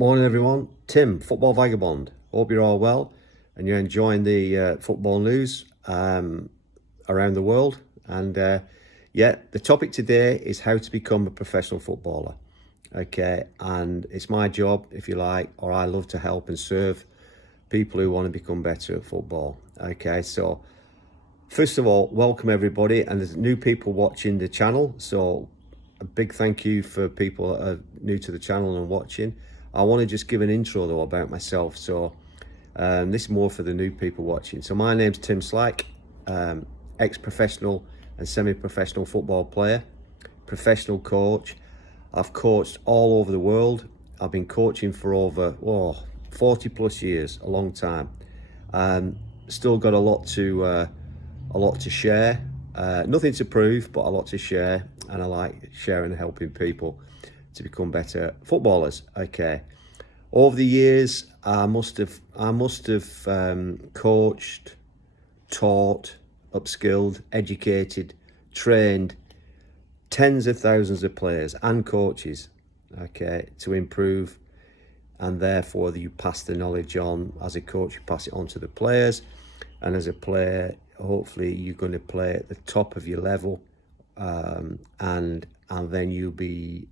Morning everyone, Tim, Football Vagabond. Hope you're all well and you're enjoying the football news around the world. And the topic today is how to become a professional footballer. Okay, and it's my job, if you like, or I love to help and serve people who want to become better at football. Okay, so first of all, welcome everybody, and there's new people watching the channel, so a big thank you for people that are new to the channel and watching. I want to just give an intro though about myself, so this is more for the new people watching. So my name's Tim Slack, ex-professional and semi-professional football player, professional coach. I've coached all over the world. I've been coaching for over 40 plus years, a long time. Still got a lot to share. Nothing to prove, but a lot to share, and I like sharing and helping people to become better footballers. Okay, over the years, I must have coached, taught, upskilled, educated, trained tens of thousands of players and coaches. Okay, to improve, and therefore you pass the knowledge on. As a coach, you pass it on to the players, and as a player, hopefully you're going to play at the top of your level, and then you'll be,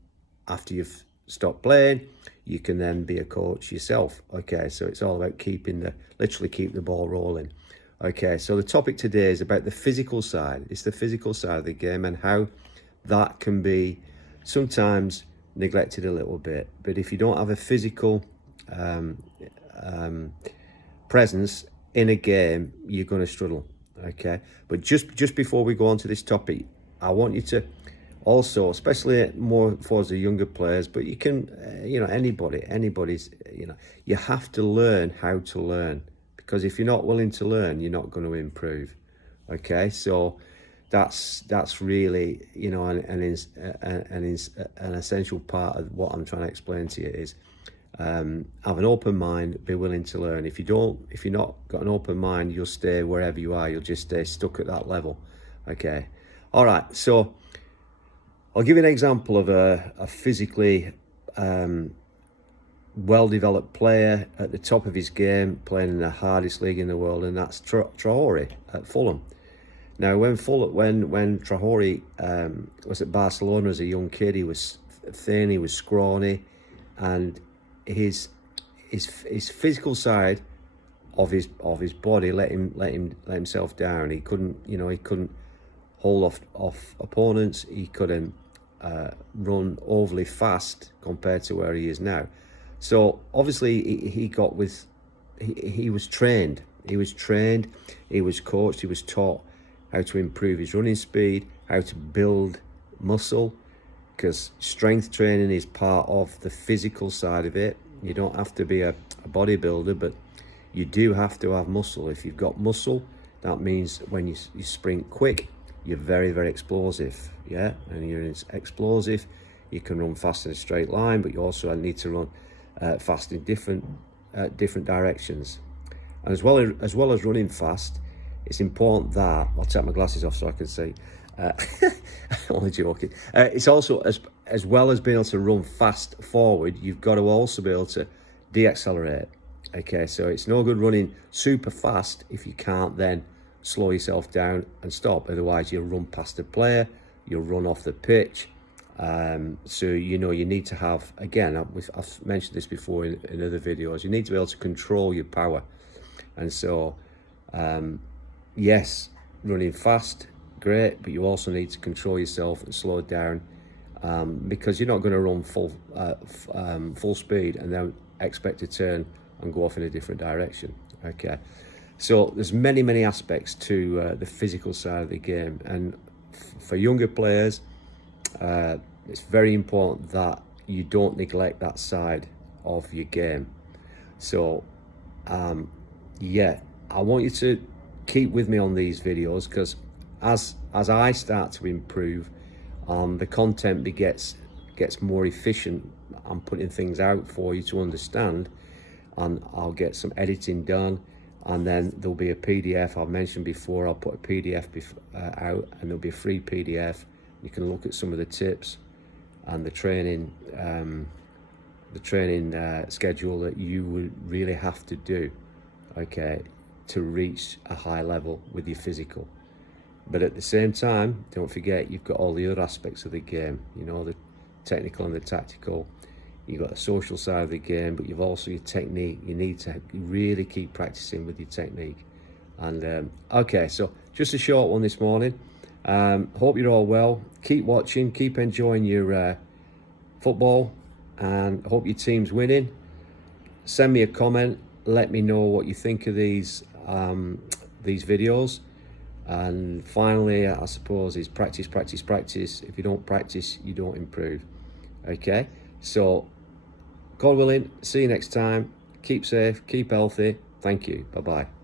after you've stopped playing, you can then be a coach yourself. Okay, so it's all about literally keep the ball rolling. Okay, so the topic today is about the physical side. It's the physical side of the game and how that can be sometimes neglected a little bit. But if you don't have a physical presence in a game, you're going to struggle. Okay, but just before we go on to this topic, I want you to also, especially more for the younger players, but you can, anybody's, you have to learn how to learn, because if you're not willing to learn, you're not going to improve. Okay, so that's really, an essential part of what I'm trying to explain to you is have an open mind, be willing to learn. If you're not got an open mind, you'll stay wherever you are. You'll just stay stuck at that level. Okay, all right, so I'll give you an example of a physically well-developed player at the top of his game, playing in the hardest league in the world, and that's Traore at Fulham. Now, when Traore was at Barcelona as a young kid, he was thin, he was scrawny, and his physical side of his body let himself down. He couldn't hold off opponents. He couldn't run overly fast compared to where he is now. So obviously he was trained, he was coached, he was taught how to improve his running speed, how to build muscle, because strength training is part of the physical side of it. You don't have to be a bodybuilder, but you do have to have muscle. If you've got muscle, that means when you sprint quick, you're very, very explosive. Yeah, and you're explosive, you can run fast in a straight line, but you also need to run fast in different directions. And as well as running fast, it's important that, I'll take my glasses off so I can see. Only joking. It's also, as well as being able to run fast forward, you've got to also be able to de-accelerate. Okay, so it's no good running super fast if you can't then slow yourself down and stop. Otherwise, you'll run past the player, you'll run off the pitch. So you need to have, again, I've mentioned this before in other videos, you need to be able to control your power. And so yes, running fast, great, but you also need to control yourself and slow it down, because you're not going to run full speed and then expect to turn and go off in a different direction. Okay, so there's many aspects to the physical side of the game, and for younger players, it's very important that you don't neglect that side of your game. So I want you to keep with me on these videos, because as I start to improve, the content gets more efficient. I'm putting things out for you to understand, and I'll get some editing done, and then there'll be a PDF. I've mentioned before, I'll put a PDF out, and there'll be a free PDF. You can look at some of the tips and the training the training schedule that you would really have to do, okay, to reach a high level with your physical. But at the same time, don't forget, you've got all the other aspects of the game, you know, the technical and the tactical. You've got the social side of the game, but you've also your technique. You need to really keep practicing with your technique. And okay, so just a short one this morning. Hope you're all well. Keep watching, keep enjoying your football, and hope your team's winning. Send me a comment, let me know what you think of these videos. And finally, I suppose, is practice, practice, practice. If you don't practice, you don't improve. Okay, so God willing, see you next time. Keep safe, keep healthy. Thank you. Bye-bye.